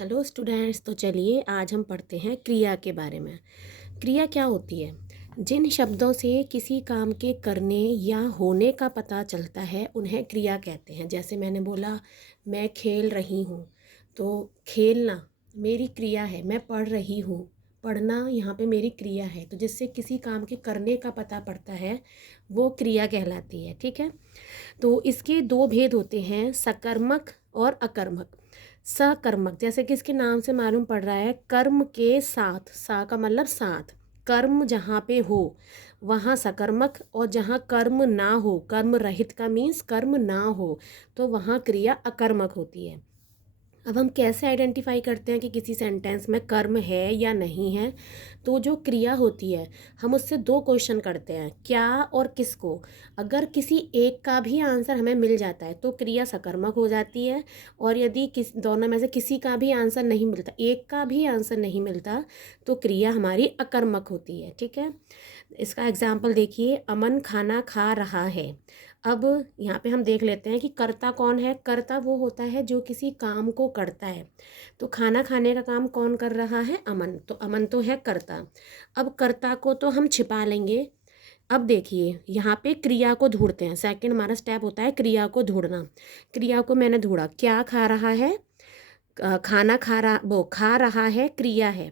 Hello students. तो चलिए आज हम पढ़ते हैं क्रिया के बारे में। क्रिया क्या होती है? जिन शब्दों से किसी काम के करने या होने का पता चलता है उन्हें क्रिया कहते हैं। जैसे मैंने बोला मैं खेल रही हूँ, तो खेलना मेरी क्रिया है। मैं पढ़ रही हूँ, पढ़ना यहाँ पे मेरी क्रिया है। तो जिससे किसी काम के करने का पता पड़ता है वो क्रिया कहलाती है। ठीक है। तो इसके दो भेद होते हैं, सकर्मक और अकर्मक। सकर्मक जैसे कि इसके नाम से मालूम पड़ रहा है, कर्म के साथ, सा का मतलब साथ, कर्म जहाँ पे हो वहाँ सकर्मक, और जहाँ कर्म ना हो, कर्म रहित का मीन्स कर्म ना हो, तो वहाँ क्रिया अकर्मक होती है। अब हम कैसे आइडेंटिफाई करते हैं कि किसी सेंटेंस में कर्म है या नहीं है? तो जो क्रिया होती है हम उससे दो क्वेश्चन करते हैं, क्या और किसको। अगर किसी एक का भी आंसर हमें मिल जाता है तो क्रिया सकर्मक हो जाती है, और यदि दोनों में से किसी का भी आंसर नहीं मिलता, एक का भी आंसर नहीं मिलता, तो क्रिया हमारी अकर्मक होती है। ठीक है। इसका एग्जाम्पल देखिए, अमन खाना खा रहा है। अब यहाँ पे हम देख लेते हैं कि कर्ता कौन है। कर्ता वो होता है जो किसी काम को करता है। तो खाना खाने का काम कौन कर रहा है? अमन। तो अमन तो है कर्ता। अब कर्ता को तो हम छिपा लेंगे। अब देखिए यहाँ पे क्रिया को ढूंढते हैं। सेकंड हमारा स्टेप होता है क्रिया को ढूंढना। क्रिया को मैंने ढूंढा, क्या खा रहा है? खाना खा रहा, वो खा रहा है क्रिया है।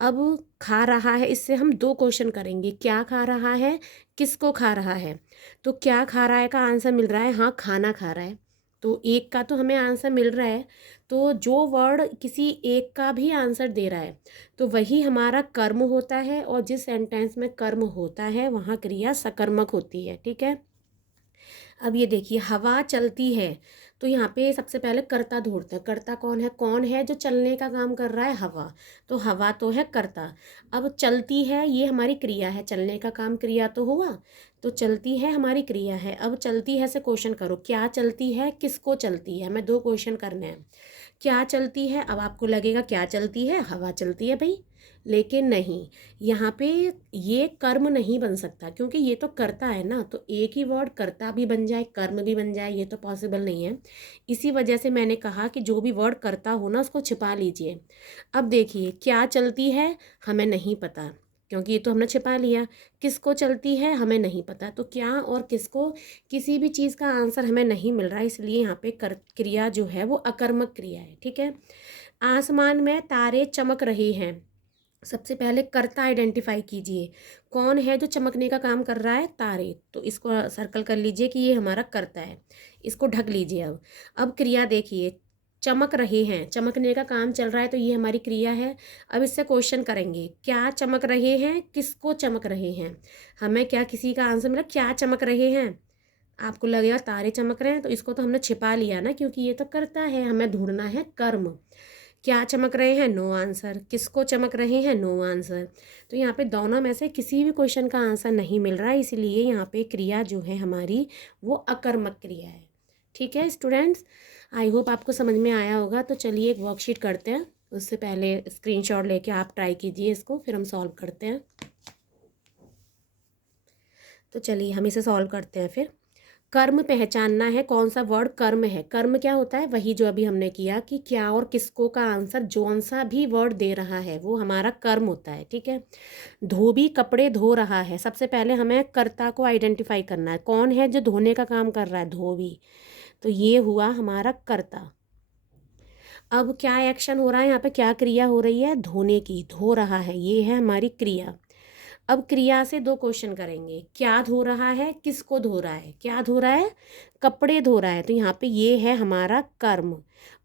अब खा रहा है, इससे हम दो क्वेश्चन करेंगे, क्या खा रहा है, किसको खा रहा है। तो क्या खा रहा है का आंसर मिल रहा है, हाँ खाना खा रहा है। तो एक का तो हमें आंसर मिल रहा है। तो जो वर्ड किसी एक का भी आंसर दे रहा है तो वही हमारा कर्म होता है, और जिस सेंटेंस में कर्म होता है वहाँ क्रिया सकर्मक होती है। ठीक है। अब ये देखिए, हवा चलती है। तो यहाँ पे सबसे पहले कर्ता ढूंढते हैं। कर्ता कौन है? कौन है जो चलने का काम कर रहा है? हवा। तो हवा तो है कर्ता। अब चलती है, ये हमारी क्रिया है। चलने का काम क्रिया तो हुआ, तो चलती है हमारी क्रिया है। अब चलती है से क्वेश्चन करो, क्या चलती है, किसको चलती है। हमें दो क्वेश्चन करने हैं। क्या चलती है? अब आपको लगेगा क्या चलती है? हवा चलती है भाई। लेकिन नहीं, यहाँ पे ये कर्म नहीं बन सकता, क्योंकि ये तो कर्ता है ना। तो एक ही वर्ड कर्ता भी बन जाए कर्म भी बन जाए, ये तो पॉसिबल नहीं है। इसी वजह से मैंने कहा कि जो भी वर्ड कर्ता हो ना उसको छिपा लीजिए। अब देखिए, क्या चलती है हमें नहीं पता, क्योंकि ये तो हमने छिपा लिया। किसको चलती है हमें नहीं पता। तो क्या और किसको, किसी भी चीज़ का आंसर हमें नहीं मिल रहा है, इसलिए यहाँ पे क्रिया जो है वो अकर्मक क्रिया है। ठीक है। आसमान में तारे चमक रहे हैं। सबसे पहले कर्ता आइडेंटिफाई कीजिए, कौन है जो चमकने का काम कर रहा है? तारे। तो इसको सर्कल कर लीजिए कि ये हमारा कर्ता है। इसको ढक लीजिए। अब क्रिया देखिए, चमक रहे हैं, चमकने का काम चल रहा है, तो ये हमारी क्रिया है। अब इससे क्वेश्चन करेंगे, क्या चमक रहे हैं, किसको चमक रहे हैं। हमें क्या किसी का आंसर मिला, क्या चमक रहे हैं। आपको लगेगा तारे चमक रहे हैं, तो इसको तो हमने छिपा लिया ना, क्योंकि ये तो करता है, हमें ढूंढना है कर्म। क्या चमक रहे हैं? No answer. किसको चमक रहे हैं? No answer. तो यहाँ पे दोनों में से किसी भी क्वेश्चन का आंसर नहीं मिल रहा है, इसलिए यहाँ पे क्रिया जो है हमारी वो अकर्मक क्रिया है। ठीक है स्टूडेंट्स, आई होप आपको समझ में आया होगा। तो चलिए एक वर्कशीट करते हैं। उससे पहले स्क्रीनशॉट लेके आप ट्राई कीजिए इसको, फिर हम सॉल्व करते हैं। तो चलिए हम इसे सॉल्व करते हैं फिर। कर्म पहचानना है, कौन सा वर्ड कर्म है। कर्म क्या होता है? वही जो अभी हमने किया कि क्या और किसको का आंसर जौन सा भी वर्ड दे रहा है वो हमारा कर्म होता है। ठीक है। धोबी कपड़े धो रहा है। सबसे पहले हमें कर्ता को आइडेंटिफाई करना है, कौन है जो धोने का काम कर रहा है? धोबी। तो ये हुआ हमारा कर्ता। अब क्या एक्शन हो रहा है यहाँ पे, क्या क्रिया हो रही है? धोने की, धो रहा है, ये है हमारी क्रिया। अब क्रिया से दो क्वेश्चन करेंगे, क्या धो रहा है, किसको धो रहा है। क्या धो रहा है? कपड़े धो रहा है। तो यहाँ पे ये है हमारा कर्म,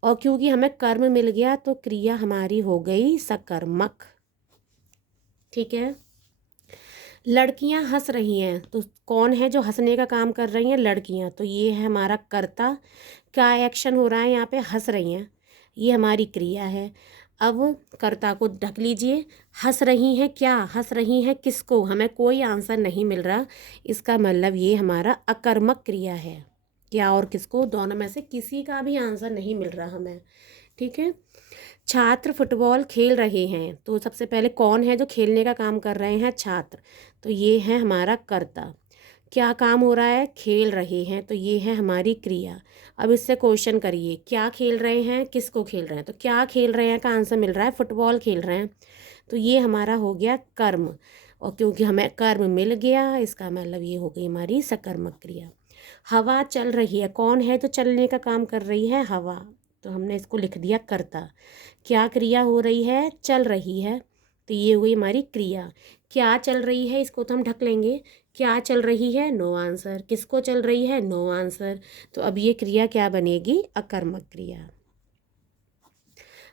और क्योंकि हमें कर्म मिल गया तो क्रिया हमारी हो गई सकर्मक। ठीक है। लड़कियां हंस रही हैं। तो कौन है जो हंसने का काम कर रही हैं? लड़कियां। तो ये है हमारा कर्ता। क्या एक्शन हो रहा है यहाँ पे? हंस रही हैं, ये हमारी क्रिया है। अब कर्ता को ढक लीजिए। हंस रही हैं, क्या हंस रही हैं, किसको? हमें कोई आंसर नहीं मिल रहा, इसका मतलब ये हमारा अकर्मक क्रिया है। क्या और किसको, दोनों में से किसी का भी आंसर नहीं मिल रहा हमें। ठीक है। छात्र फुटबॉल खेल रहे हैं। तो सबसे पहले कौन है जो खेलने का काम कर रहे हैं? छात्र। तो ये है हमारा कर्ता। क्या काम हो रहा है, खेल रहे हैं, तो ये है हमारी क्रिया। अब इससे क्वेश्चन करिए, क्या खेल रहे हैं, किसको खेल रहे हैं, तो क्या खेल रहे हैं का आंसर मिल रहा है फुटबॉल खेल रहे हैं, तो ये हमारा हो गया कर्म। और क्योंकि हमें कर्म मिल गया, इसका मतलब ये हो गई हमारी सकर्मक क्रिया। हवा चल रही है, कौन है जो चलने का काम कर रही है, हवा, तो हमने इसको लिख दिया कर्ता। क्या क्रिया हो रही है, चल रही है, तो ये हुई हमारी क्रिया। क्या चल रही है, इसको तो हम ढक लेंगे, क्या चल रही है, नो आंसर, किसको चल रही है, नो आंसर, तो अब ये क्रिया क्या बनेगी, अकर्मक क्रिया।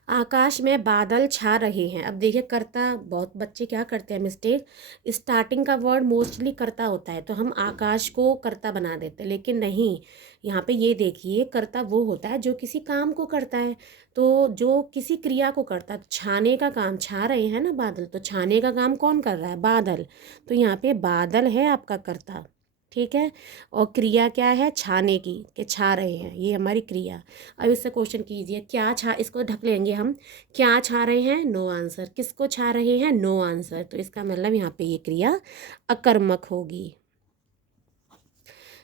आकाश में बादल छा रहे हैं, अब देखिए कर्ता, बहुत बच्चे क्या करते हैं मिस्टेक, स्टार्टिंग का वर्ड मोस्टली कर्ता होता है तो हम आकाश को कर्ता बना देते हैं, लेकिन नहीं, यहाँ पे ये देखिए कर्ता वो होता है जो किसी काम को करता है, तो जो किसी क्रिया को करता है, छाने का काम, छा रहे हैं ना बादल, तो छाने का काम कौन कर रहा है, बादल, तो यहाँ पे बादल है आपका कर्ता, ठीक है। और क्रिया क्या है, छाने की, कि छा रहे हैं, ये हमारी क्रिया। अब इससे क्वेश्चन कीजिए, क्या छा, इसको ढक लेंगे हम, क्या छा रहे हैं, नो आंसर, किसको छा रहे हैं, नो आंसर, तो इसका मतलब यहाँ पे ये क्रिया अकर्मक होगी।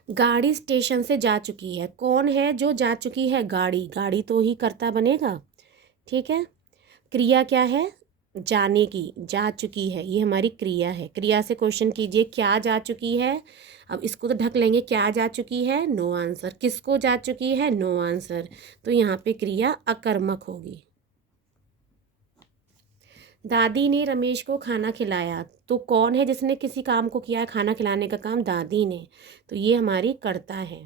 गाड़ी स्टेशन से जा चुकी है, कौन है जो जा चुकी है, गाड़ी, गाड़ी तो ही कर्ता बनेगा, ठीक है। क्रिया क्या है, जाने की, जा चुकी है, ये हमारी क्रिया है। क्रिया से क्वेश्चन कीजिए, क्या जा चुकी है, अब इसको तो ढक लेंगे, क्या जा चुकी है, नो आंसर, किसको जा चुकी है, नो आंसर, तो यहाँ पे क्रिया अकर्मक होगी। दादी ने रमेश को खाना खिलाया, तो कौन है जिसने किसी काम को किया है, खाना खिलाने का काम दादी ने, तो ये हमारी कर्ता है,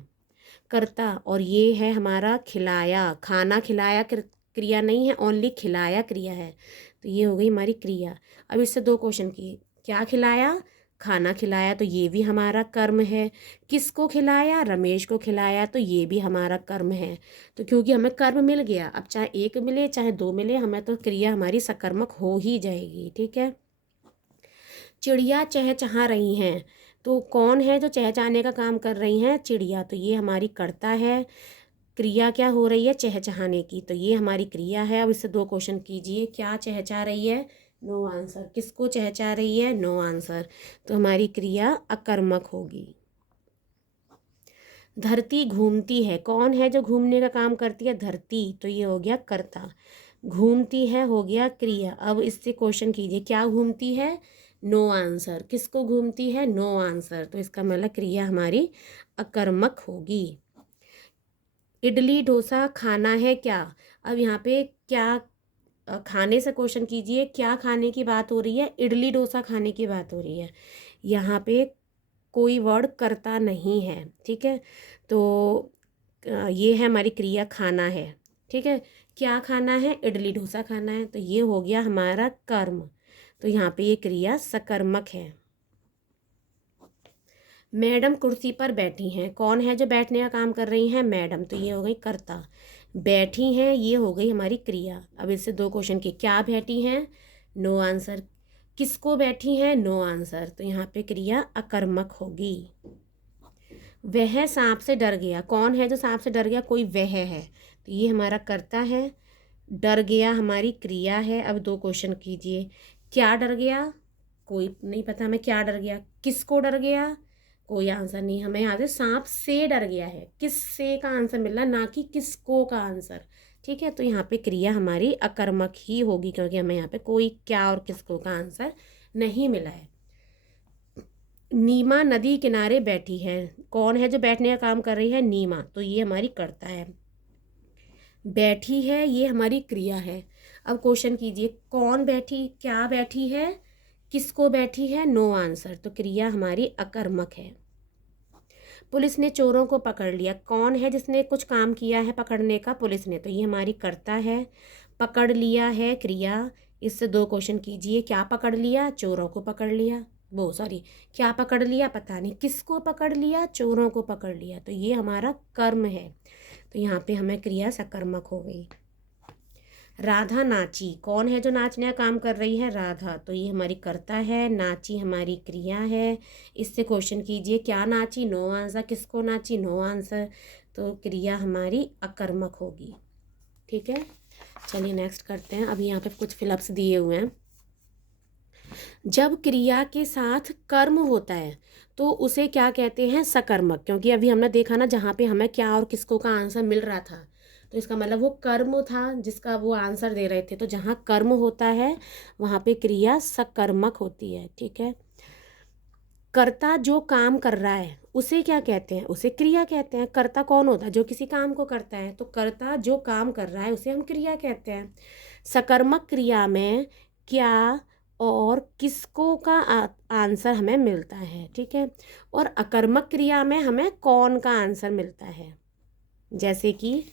कर्ता। और ये है हमारा खिलाया, खाना खिलाया क्रिया नहीं है, ओनली खिलाया क्रिया है, तो ये हो गई हमारी क्रिया। अब इससे दो क्वेश्चन किए, क्या खिलाया, खाना खिलाया, तो ये भी हमारा कर्म है। किसको खिलाया, रमेश को खिलाया, तो ये भी हमारा कर्म है। तो क्योंकि हमें कर्म मिल गया, अब चाहे एक मिले चाहे दो मिले, हमें तो क्रिया हमारी सकर्मक हो ही जाएगी, ठीक है। चिड़िया चहचहा रही हैं, तो कौन है जो चहचहाने का काम कर रही हैं, चिड़िया, तो ये हमारी कर्ता है। क्रिया क्या हो रही है, चहचहाने की, तो ये हमारी क्रिया है। अब इससे दो क्वेश्चन कीजिए, क्या चहचहा रही है, नो आंसर, किसको चहचहा रही है, नो आंसर, तो हमारी क्रिया अकर्मक होगी। धरती घूमती है, कौन है जो घूमने का काम करती है, धरती, तो ये हो गया कर्ता। घूमती है हो गया क्रिया। अब इससे क्वेश्चन कीजिए, क्या घूमती है, नो आंसर, किसको घूमती है, नो आंसर, तो इसका मतलब क्रिया हमारी अकर्मक होगी। इडली डोसा खाना है क्या, अब यहाँ पे क्या, खाने से क्वेश्चन कीजिए, क्या खाने की बात हो रही है, इडली डोसा खाने की बात हो रही है, यहाँ पे कोई वर्ड करता नहीं है, ठीक है। तो ये है हमारी क्रिया, खाना है, ठीक है। क्या खाना है, इडली डोसा खाना है, तो ये हो गया हमारा कर्म, तो यहाँ पे ये क्रिया सकर्मक है। मैडम कुर्सी पर बैठी हैं, कौन है जो बैठने का काम कर रही हैं, मैडम, तो ये हो गई कर्ता। बैठी हैं, ये हो गई हमारी क्रिया। अब इससे दो क्वेश्चन के, क्या बैठी हैं, नो आंसर, किसको बैठी हैं, नो आंसर, तो यहाँ पे क्रिया अकर्मक होगी। वह सांप से डर गया, कौन है जो सांप से डर गया, कोई वह है, तो ये हमारा कर्ता है। डर गया हमारी क्रिया है। अब दो क्वेश्चन कीजिए, क्या डर गया, कोई नहीं पता हमें क्या डर गया, किसको डर गया, कोई आंसर नहीं, हमें यहाँ से सांप से डर गया है, किस से का आंसर मिल रहा, ना कि किसको का आंसर, ठीक है। तो यहाँ पे क्रिया हमारी अकर्मक ही होगी, क्योंकि हमें यहाँ पे कोई क्या और किसको का आंसर नहीं मिला है। नीमा नदी किनारे बैठी है, कौन है जो बैठने का काम कर रही है, नीमा, तो ये हमारी कर्ता है। बैठी है, ये हमारी क्रिया है। अब क्वेश्चन कीजिए, कौन बैठी, क्या बैठी है, किसको बैठी है, नो आंसर, तो क्रिया हमारी अकर्मक है। पुलिस ने चोरों को पकड़ लिया, कौन है जिसने कुछ काम किया है पकड़ने का, पुलिस ने, तो ये हमारी कर्ता है। पकड़ लिया है क्रिया। इससे दो क्वेश्चन कीजिए, क्या पकड़ लिया, चोरों को पकड़ लिया, वो सॉरी, क्या पकड़ लिया पता नहीं, किसको पकड़ लिया, चोरों को पकड़ लिया, तो ये हमारा कर्म है, तो यहाँ पे हमें क्रिया सकर्मक हो गई। राधा नाची, कौन है जो नाचने का काम कर रही है, राधा, तो ये हमारी कर्ता है। नाची हमारी क्रिया है। इससे क्वेश्चन कीजिए, क्या नाची, नो आंसर, किसको नाची, नो आंसर, तो क्रिया हमारी अकर्मक होगी, ठीक है। चलिए नेक्स्ट करते हैं। अब यहाँ पे कुछ फिलअप्स दिए हुए हैं। जब क्रिया के साथ कर्म होता है तो उसे क्या कहते हैं, सकर्मक। क्योंकि अभी हमने देखा ना, जहाँ पे हमें क्या और किसको का आंसर मिल रहा था, तो इसका मतलब वो कर्म था जिसका वो आंसर दे रहे थे। तो जहाँ कर्म होता है वहाँ पे क्रिया सकर्मक होती है। ठीक है। कर्ता जो काम कर रहा है उसे क्या कहते हैं, उसे क्रिया कहते हैं। कर्ता कौन होता है, जो किसी काम को करता है। तो कर्ता जो काम कर रहा है उसे हम क्रिया कहते हैं। सकर्मक क्रिया में क्या और किसको का आंसर हमें मिलता है। ठीक है। और अकर्मक क्रिया में हमें कौन का आंसर मिलता है। जैसे कि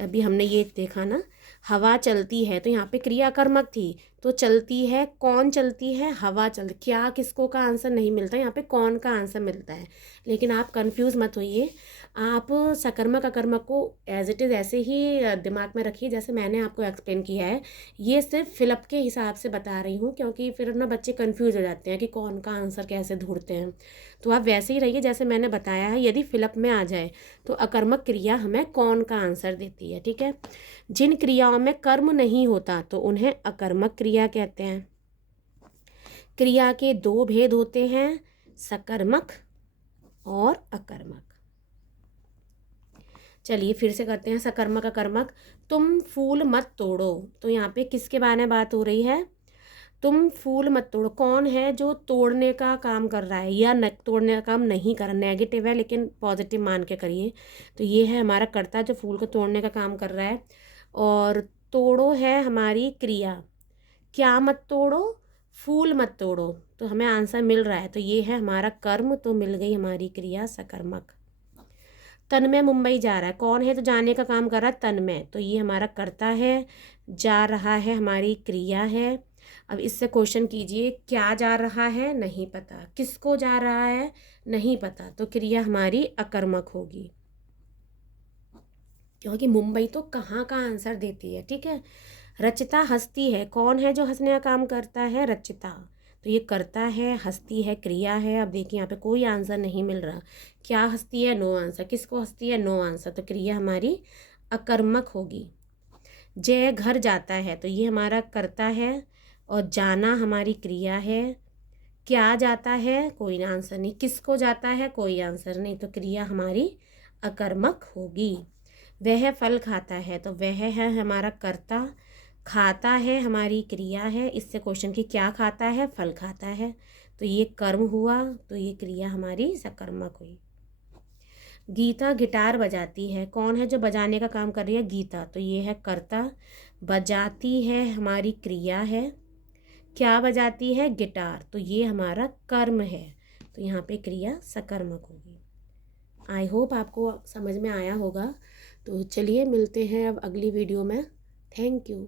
अभी हमने ये देखा ना, हवा चलती है, तो यहाँ पे क्रिया कर्मक थी, तो चलती है, कौन चलती है, हवा चलती। क्या किसको का आंसर नहीं मिलता, यहाँ पे कौन का आंसर मिलता है। लेकिन आप कंफ्यूज मत होइए, आप सकर्मक अकर्मक को एज इट इज़ ऐसे ही दिमाग में रखिए जैसे मैंने आपको एक्सप्लेन किया है। ये सिर्फ फिलअप के हिसाब से बता रही हूँ, क्योंकि फिर ना बच्चे कंफ्यूज हो जाते हैं कि कौन का आंसर कैसे ढूंढते हैं। तो आप वैसे ही रहिए जैसे मैंने बताया है। यदि फिलअप में आ जाए तो अकर्मक क्रिया हमें कौन का आंसर देती है। ठीक है। जिन क्रियाओं में कर्म नहीं होता तो उन्हें अकर्मक क्रिया कहते हैं। क्रिया के दो भेद होते हैं, सकर्मक और अकर्मक। चलिए फिर से करते हैं सकर्मक अकर्मक। तुम फूल मत तोड़ो, तो यहाँ पे किसके बारे में बात हो रही है, तुम फूल मत तोड़ो। कौन है जो तोड़ने का काम कर रहा है या न तोड़ने का काम नहीं कर रहा, नेगेटिव है लेकिन पॉजिटिव मान के करिए। तो ये है हमारा कर्ता जो फूल को तोड़ने का काम कर रहा है। और तोड़ो है हमारी क्रिया। क्या मत तोड़ो, फूल मत तोड़ो। तो हमें आंसर मिल रहा है, तो ये है हमारा कर्म, तो मिल गई हमारी क्रिया सकर्मक। तन्मय मुंबई जा रहा है, कौन है तो जाने का काम कर रहा है, तन्मय। तो ये हमारा कर्ता है, जा रहा है हमारी क्रिया है। अब इससे क्वेश्चन कीजिए, क्या जा रहा है, नहीं पता। किसको जा रहा है, नहीं पता। तो क्रिया हमारी अकर्मक होगी, क्योंकि मुंबई तो कहाँ का आंसर देती है। ठीक है। रचिता हंसती है, कौन है जो हंसने का काम करता है, रचिता। तो ये करता है, हंसती है, क्रिया है। अब देखिए यहाँ पे कोई आंसर नहीं मिल रहा। क्या हंसती है, नो आंसर। किसको हंसती है, नो आंसर। तो क्रिया हमारी अकर्मक होगी। जय घर जाता है, तो ये हमारा करता है, और जाना हमारी क्रिया है। क्या जाता है, कोई आंसर नहीं। किसको जाता है, कोई आंसर नहीं। तो क्रिया हमारी अकर्मक होगी। वह फल खाता है, तो वह है हमारा कर्ता, खाता है हमारी क्रिया है। इससे क्वेश्चन की क्या खाता है, फल खाता है। तो ये कर्म हुआ, तो ये क्रिया हमारी सकर्मक हुई। गीता गिटार बजाती है, कौन है जो बजाने का काम कर रही है, गीता। तो ये है कर्ता, बजाती है हमारी क्रिया है। क्या बजाती है, गिटार। तो ये हमारा कर्म है, तो यहाँ पे क्रिया सकर्मक होगी। आई होप आपको समझ में आया होगा। तो चलिए मिलते हैं अब अगली वीडियो में। Thank you.